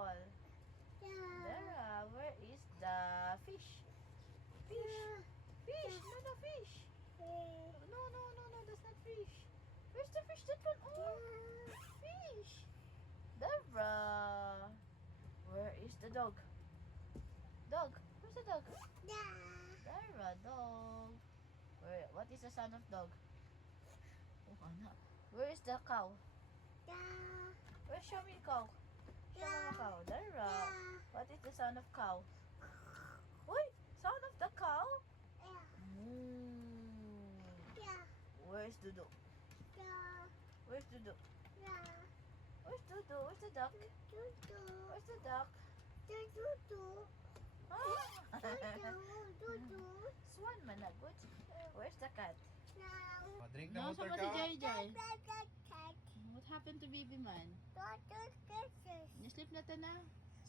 apple? Dara, where is the fish? Fish. Fish. No, fish. No, that's not fish. Where's the fish? That one. Oh, fish. Dara. Where is the dog? Dog. Where's the dog? Dara, dog. What is the sound of dog? Oh, anak. Where is the cow? Show me the cow. Show me the cow. Dara. What is the sound of cow? Wait, sound of the cow? Moo. Where's the dog? Where's the dog? Where's the dog? Where's the duck? Where's the duck? Swan managot. Where's the cat? Drink na Nasaan water ba si ka. Jai Jai? What happened to baby man? Sleep na ta na.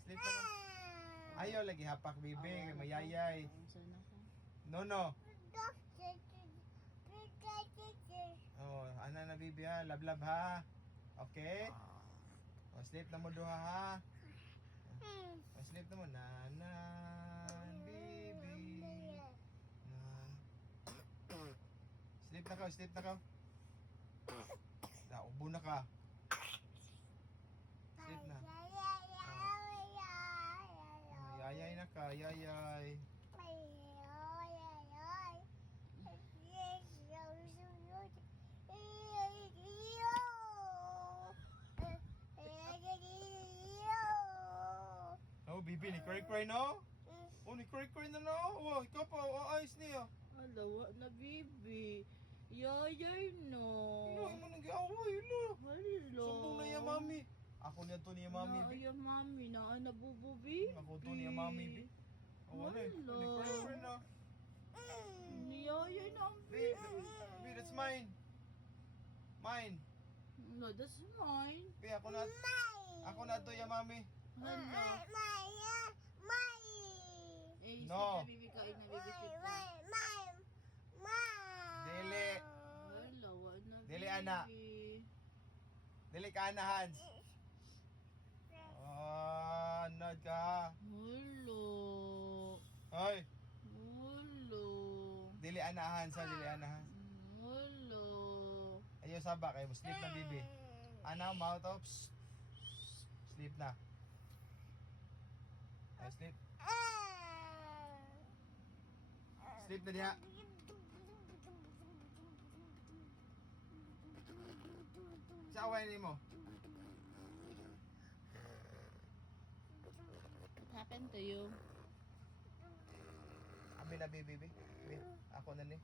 Sleep na ka. Ayaw lagi hapak bibi, mayayay. Sana ka. No. Oh, ana na bibi ha, lablab ha. Okay? Oh, sleep na mo duha ha. Oh, sleep na mo bibi. Sleep na ka. Ubo na ka. Sleep na. Yayay na ka, yayay. Oh, bibi, ni cry no? Oh, ni cry na no? Oh, ikaw pa, ayos niya. Alawa na baby. Yayay no. No, imo nang giaway, lo. Hello. Sumbong na yung mami. Ako niya to niya mami, bi. Ay, mami na nabubo bi. Ako to niya mami, bi. Oh, ano eh. Hello. Ni cry na. Yayay na ang Bi, baby. that's mine. Mine. No, that's mine. Bi, ako na to yung mami. Hello. Eh, No. sleep na baby kain na baby sleep na. Dili. Hello, na baby. Dili, anak. Dili ka na, Hans. Oh, nod ka. Hello. Hoy, Hello. dili ana Hans, dili ana Hans. Hello. Ayaw saba kay mo sleep na bibi. Ana mouth of sleep na. Ay sleep. Sleep na diha. Sa away ni mo. What happened to you? Abi na bibi. Bi, ako na ni.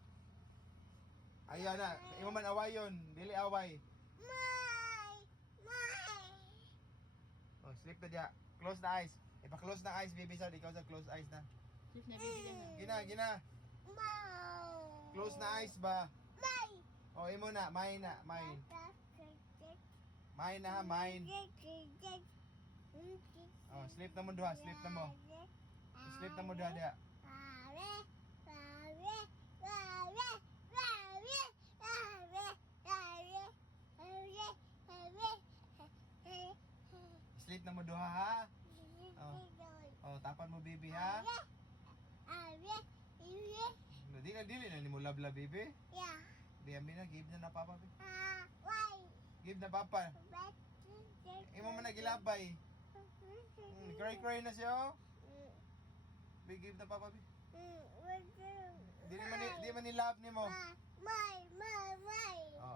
Ayaw na, imo man away yon, dili away. Oh, sleep na diha. Close the eyes. Ipa-close na eyes, baby, sa ikaw sa close eyes na. Sleep na baby na. Gina. Close na eyes ba? Oh, imo na, mine na, mine. Mine na ha, mine. Oh, sleep na mo duha, sleep na mo. Sleep na mo duha diha. Sleep na mo duha ha. Oh, tapan mo baby ha. Dili na ni mo labla baby. Di amin na, give na papa baby. Give na papa. Imo man nagilabay. Cry na siya. Be give na papa baby. Di man ni love ni mo. Oh.